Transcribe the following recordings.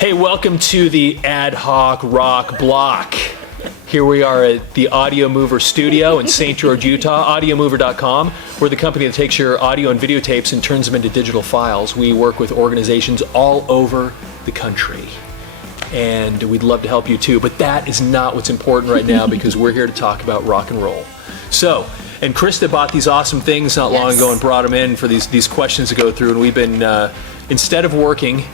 Hey, welcome to the Ad-Hoc Rock Block. Here we are at the Audio Mover studio in St. George, Utah, audiomover.com. We're the company that takes your audio and videotapes and turns them into digital files. We work with organizations all over the country. And we'd love to help you too, but that is not what's important right now because we're here to talk about rock and roll. So, and Krista bought these awesome things not long ago and brought them in for these questions to go through, and we've been, instead of working,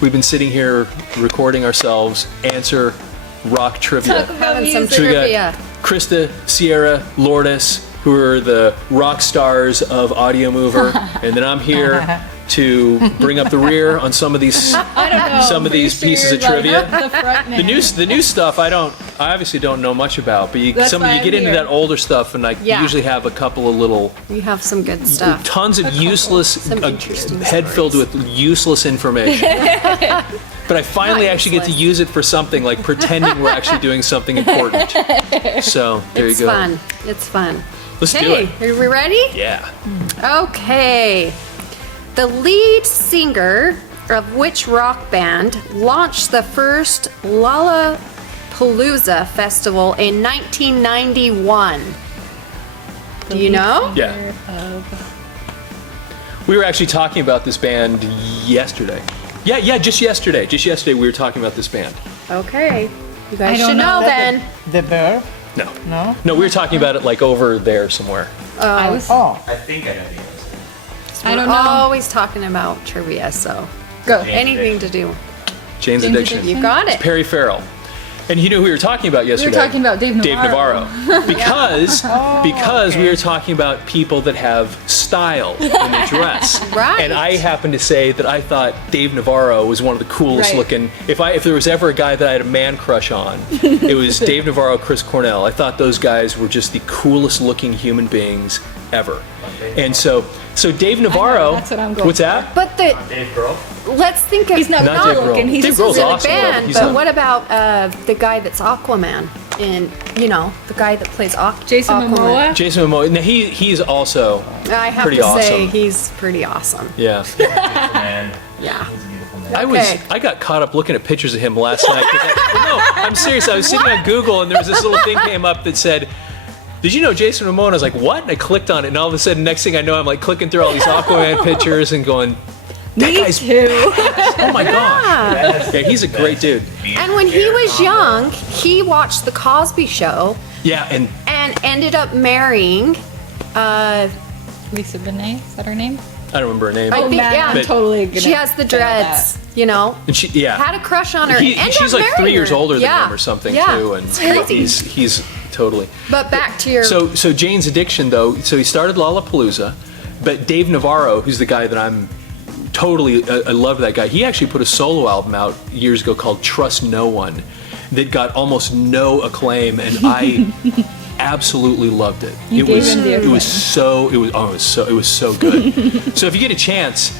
we've been sitting here recording ourselves answer rock trivia. Talk about some trivia. Krista, Sierra, Lourdes, who are the rock stars of Audio Mover, and then I'm here to bring up the rear on some of these pieces of trivia. The new stuff I obviously don't know much about, but you get into that older stuff, and I usually have a couple of little. You have some good stuff. Tons of useless, head filled with useless information. But I finally actually get to use it for something, like pretending we're actually doing something important. So there you go. It's fun. Let's do it. Are we ready? Yeah. Okay. The lead singer of which rock band launched the first Lollapalooza festival in 1991? Do you know? Yeah. We were actually talking about this band yesterday. Yeah, just yesterday. Just yesterday we were talking about this band. Okay. You guys should know then. The Bear? No, we were talking about it like over there somewhere. I think I know the answer. I don't know. Always talking about trivia, so go. Anything to do. Jane's Addiction. You got it. Perry Farrell. And you know who we were talking about yesterday? We were talking about Dave Navarro. Because we were talking about people that have style in their dress. Right. And I happened to say that I thought Dave Navarro was one of the coolest looking. If there was ever a guy that I had a man crush on, it was Dave Navarro, Chris Cornell. I thought those guys were just the coolest looking human beings ever. And so Dave Navarro. That's what I'm going What's that? But Dave Grohl? let's think of He's not Dave good looking. Grohl. He's Dave just Grohl's in a awesome. band. But what about the guy that's Aquaman? And the guy that plays Jason Aquaman. Momoa. Jason Momoa. Now he's also I have pretty to awesome. say he's pretty awesome. Yeah. Man. Yeah. He's a beautiful man. I got caught up looking at pictures of him last night. I'm serious. I was sitting on Google and there was this little thing came up that said, "Did you know Jason Momoa?" And I was like, "What?" And I clicked on it, and all of a sudden, next thing I know, I'm like clicking through all these Aquaman pictures and going, "That guy's too. oh my gosh!" Yeah, he's a great dude. And when he was young, he watched The Cosby Show Yeah, and and ended up marrying. Lisa Bonet, is that her name? I don't remember her name. I think I'm But- totally gonna she has the fail dreads, that. And she, had a crush on her. and ended she's up like 3 marrying years her. older than him or something too, and it's crazy. he's totally. But back to your. So Jane's Addiction though. So he started Lollapalooza, but Dave Navarro, who's the guy that I'm totally, I love that guy. He actually put a solo album out years ago called Trust No One, that got almost no acclaim, and I absolutely loved it. It was so good. So if you get a chance,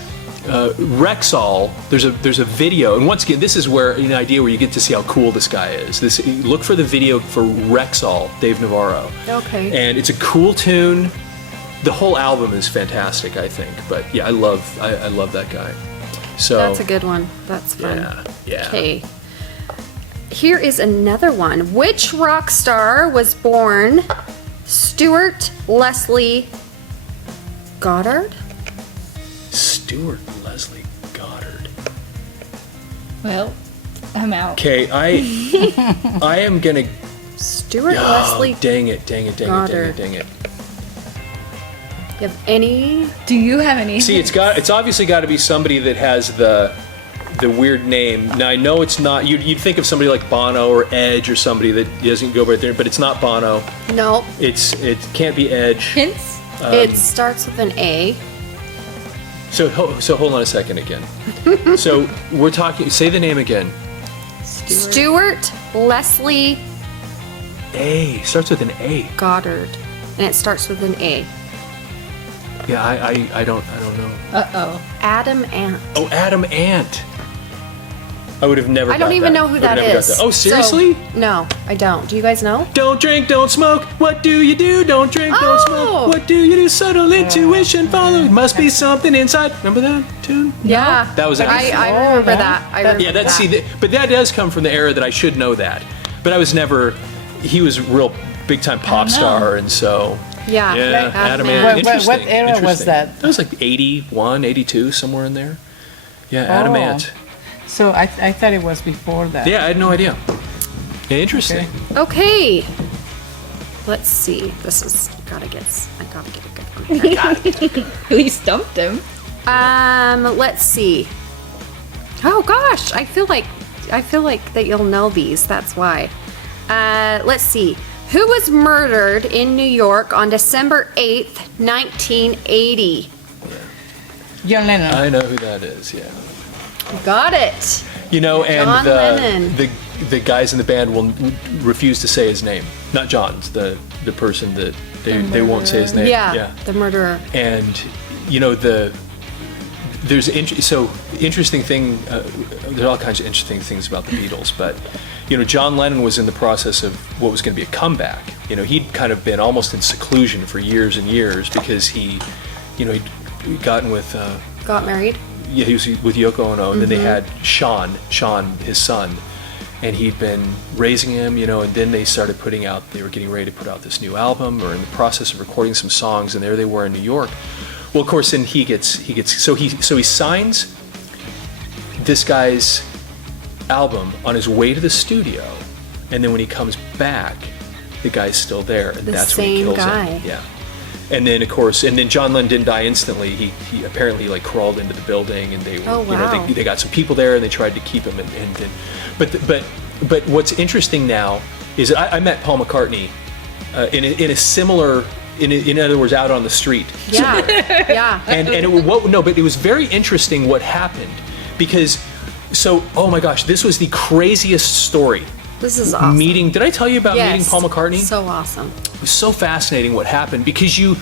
Rexall, there's a video, and once again, this is where an idea where you get to see how cool this guy is. Look for the video for Rexall, Dave Navarro. Okay. And it's a cool tune. The whole album is fantastic, I think. But yeah, I love that guy. So That's a good one. That's fun. Yeah. Okay. Here is another one. Which rock star was born Stuart Leslie Goddard? Stuart Leslie Goddard. Well, I'm out. Okay, I am gonna. Stuart Leslie Dang it. Goddard. You have any? Do you have any? See, it's obviously got to be somebody that has the weird name. Now I know it's not. You'd think of somebody like Bono or Edge or somebody that doesn't go right there, but it's not Bono. No. It can't be Edge. Hints? It starts with an A. So hold on a second again. So we're talking. Say the name again. Stuart Leslie A starts with an A. Goddard, and it starts with an A. Yeah, I don't know. Uh-oh. Adam Ant. Oh, Adam Ant. I would have never. I don't got even that. know who I would've that never got is. that. Oh, seriously? So, no, I don't. Do you guys know? Don't drink, don't smoke. What do you do? Don't drink, don't Oh. smoke. What do you do? Subtle intuition follow. Must be something inside. Remember that tune? Yeah. That was it. I remember that. I remember Yeah, that's that. but that does come from the era that I should know that. But I was never. He was a real big time pop star, and so. Yeah. Yeah, Adam Ant. Ant. Interesting. What era was interesting. that? That was like 81, 82, somewhere in there. Yeah, Adam Oh. Ant. So I thought it was before that. Yeah, I had no idea. Yeah, interesting. Okay. Let's see. I gotta get a good one. We stumped him. Let's see. Oh gosh, I feel like that you'll know these. That's why. Let's see. Who was murdered in New York on December 8th, 1980? John Lennon. I know who that is, yeah. Got it. You know, and John Lennon. the guys in the band will refuse to say his name. Not John's, the person that they won't say his name. Yeah, the murderer. And you know there's interesting thing. There's all kinds of interesting things about the Beatles, but you know, John Lennon was in the process of what was going to be a comeback. You know, he'd kind of been almost in seclusion for years and years because he'd gotten with. Got married. Yeah, he was with Yoko Ono, and then they had Sean, his son, and he'd been raising him, you know, and then they were getting ready to put out this new album, or in the process of recording some songs, and there they were in New York. Well, of course, then he signs this guy's album on his way to the studio, and then when he comes back, the guy's still there, and The that's when he same kills guy. him. Yeah. And then, of course, John Lennon didn't die instantly. He apparently like crawled into the building, and they were, Oh, wow. they got some people there, and they tried to keep him. But what's interesting now is I met Paul McCartney in a similar, in other words, out on the street. Yeah. Yeah. But it was very interesting what happened because, oh my gosh, this was the craziest story. This is awesome. Did I tell you about meeting Yes. Paul McCartney? So awesome. It was so fascinating what happened because you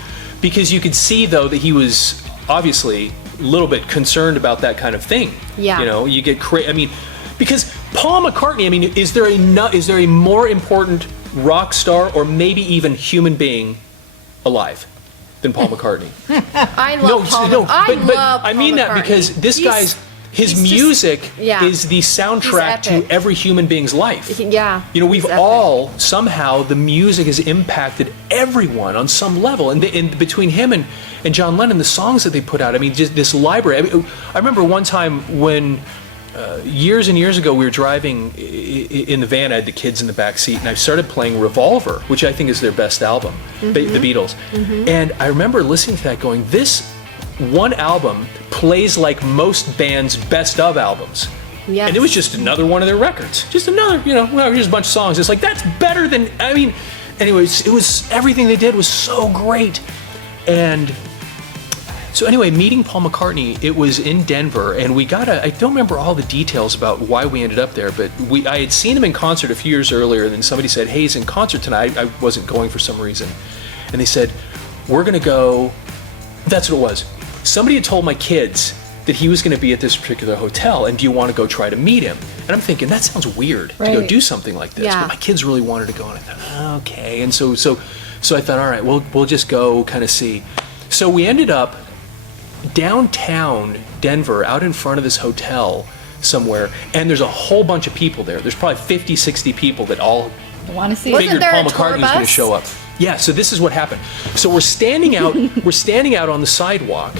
could see though that he was obviously a little bit concerned about that kind of thing. Yeah. You know, you get I mean, because Paul McCartney, I mean, is there a more important rock star or maybe even human being alive than Paul McCartney? I love Paul. I mean that because this guy's his he's just- music yeah. is the soundtrack He's epic. to every human being's life. Yeah. You know, he's we've epic. all somehow the music has impacted everyone on some level, and between him and John Lennon, the songs that they put out. I mean, just this library. I remember one time when years and years ago we were driving in the van. I had the kids in the back seat, and I started playing Revolver, which I think is their best album, the Beatles. And I remember listening to that, going, "This one album plays like most bands' best of albums." Yes. And it was just another one of their records. Just another, here's a bunch of songs. It's like, that's better than, anyways, it was, everything they did was so great. And so anyway, meeting Paul McCartney, it was in Denver, and I don't remember all the details about why we ended up there, but I had seen him in concert a few years earlier, and then somebody said, "Hey, he's in concert tonight." I wasn't going for some reason. And they said, "We're gonna go," that's what it was. Somebody had told my kids that he was going to be at this particular hotel, and do you want to go try to meet him? And I'm thinking, that sounds weird to go Right. do something like this. Yeah. But my kids really wanted to go, and I thought, okay. And so I thought, all right, we'll just go kind of see. So we ended up downtown Denver, out in front of this hotel somewhere, and there's a whole bunch of people there. There's probably 50, 60 people that all Want to see? Wasn't figured there Paul a tour McCartney was going to bus? show up. Yeah, so this is what happened. So we're standing out on the sidewalk,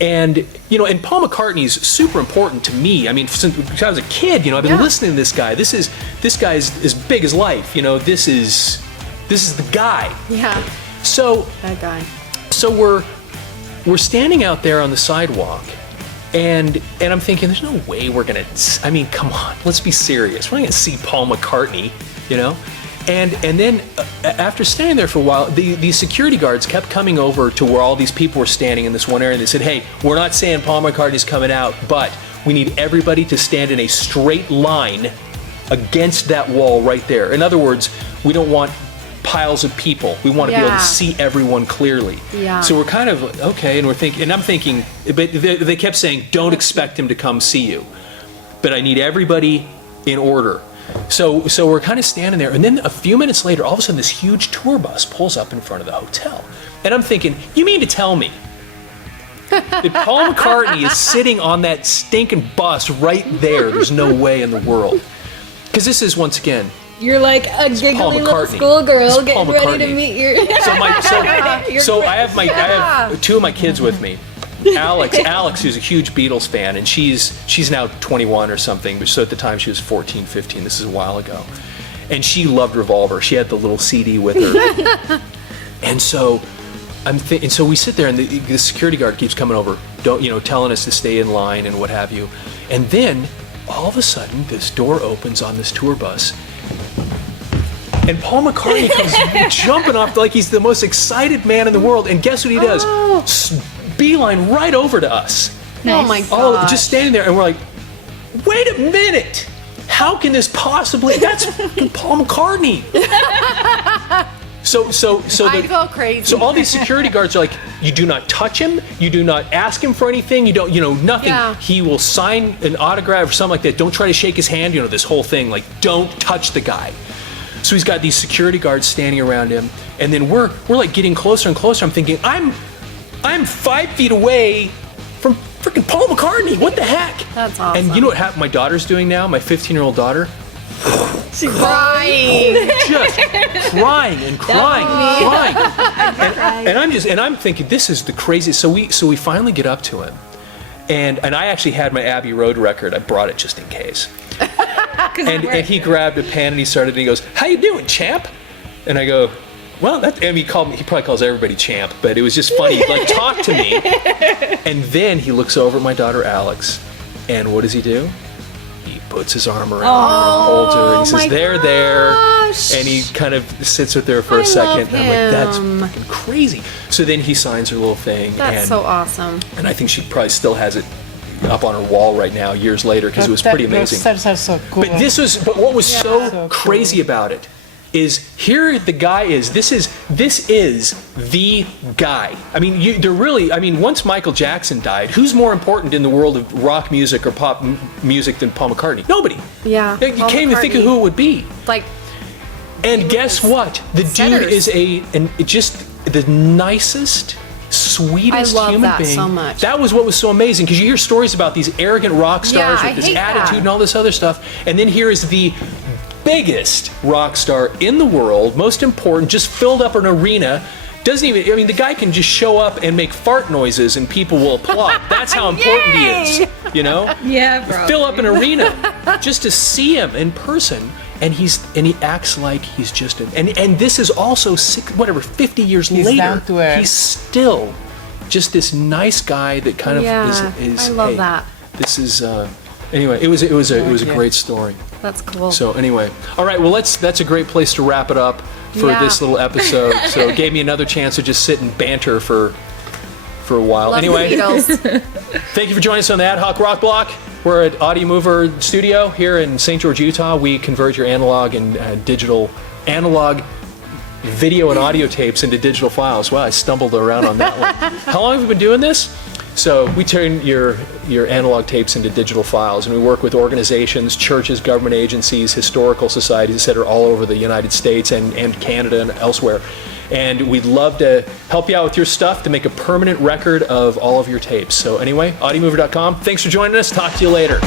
and and Paul McCartney's super important to me. I mean, since I was a kid, I've been Yeah. listening to this guy. This guy's as big as life. This is the guy. Yeah. So That guy. so we're standing out there on the sidewalk, and I'm thinking, there's no way we're gonna. I mean, come on, let's be serious. We're not gonna see Paul McCartney, And then after standing there for a while, the security guards kept coming over to where all these people were standing in this one area, and they said, "Hey, we're not saying Paul McCartney's coming out, but we need everybody to stand in a straight line against that wall right there. In other words, we don't want piles of people. We want to be able Yeah. to see everyone clearly." Yeah. So we're kind of okay, and I'm thinking, but they kept saying, "Don't expect him to come see you." but I need everybody in order. So we're kind of standing there, and then a few minutes later, all of a sudden this huge tour bus pulls up in front of the hotel. And I'm thinking, you mean to tell me that Paul McCartney is sitting on that stinking bus right there? There's no way in the world. Because this is, once again, You're like a giggly little McCartney. schoolgirl It's getting Paul ready to McCartney. meet your. so I have two of my kids with me. Alex, who's a huge Beatles fan, and she's now 21 or something, so at the time she was 14, 15. This is a while ago. And she loved Revolver. She had the little CD with her. And so so we sit there, and the security guard keeps coming over, telling us to stay in line and what have you. And then all of a sudden, this door opens on this tour bus, and Paul McCartney comes jumping off like he's the most excited man in the world. And guess what he does? Beeline right over to us. Oh my Oh, god. just standing there, and we're like, wait a minute! How can this possibly? That's Paul McCartney. So I go crazy. So all these security guards are like, you do not touch him, you do not ask him for anything, you don't, nothing. Yeah. He will sign an autograph or something like that. Don't try to shake his hand, this whole thing, like, don't touch the guy. So he's got these security guards standing around him, and then we're like getting closer and closer. I'm thinking, I'm 5 feet away from freaking Paul McCartney. What the heck? That's awesome. And you know what my daughter's doing now? My 15-year-old daughter? She's crying. Just crying and crying and crying. And I'm thinking, this is the craziest. So we finally get up to him. And I actually had my Abbey Road record. I brought it just in case. And he grabbed a pen and he started, and he goes, "How you doing, champ?" And I go, "Well, he probably calls everybody champ, but it was just funny. Like, talk to me." And then he looks over at my daughter Alex, and what does he do? He puts his arm around her and holds her, and he says, there. And he kind of sits with her for a second. love And I'm like, that's him. fucking crazy. So then he signs her little thing. That's so awesome. And I think she probably still has it up on her wall right now, years later, because it was pretty amazing. Those are so cool. But what was so So crazy cool. about it is, here the guy is. This is the guy. I mean, once Michael Jackson died, who's more important in the world of rock music or pop music than Paul McCartney? Nobody. Yeah. You Paul can't even think of McCartney. who it would be. Like, And guess what? The dude Setters. is just the nicest, sweetest I love human that being. so much. That was what was so amazing, because you hear stories about these arrogant rock stars Yeah, I with this hate that. attitude and all this other stuff, and then here is the biggest rock star in the world, most important, just filled up an arena. The guy can just show up and make fart noises and people will applaud. That's how important he is, Yeah, bro. Fill up an arena just to see him in person, and he acts like he's just and this is also 50 years He's later. down to earth. He's still just this nice guy that kind of is. I love hey, that. This is anyway. It was a great story. That's cool. So anyway, all right. Well, that's a great place to wrap it up for Yeah. this little episode. So it gave me another chance to just sit and banter for a while. Love Anyway, the Beatles. thank you for joining us on the Ad-Hoc Rock Block. We're at Audio Mover Studio here in St. George, Utah. We convert your analog and analog video and audio tapes into digital files. Wow, I stumbled around on that one. How long have we been doing this? So we turn your analog tapes into digital files, and we work with organizations, churches, government agencies, historical societies, etc., all over the United States and Canada and elsewhere. And we'd love to help you out with your stuff to make a permanent record of all of your tapes. So anyway, audiomover.com. Thanks for joining us. Talk to you later.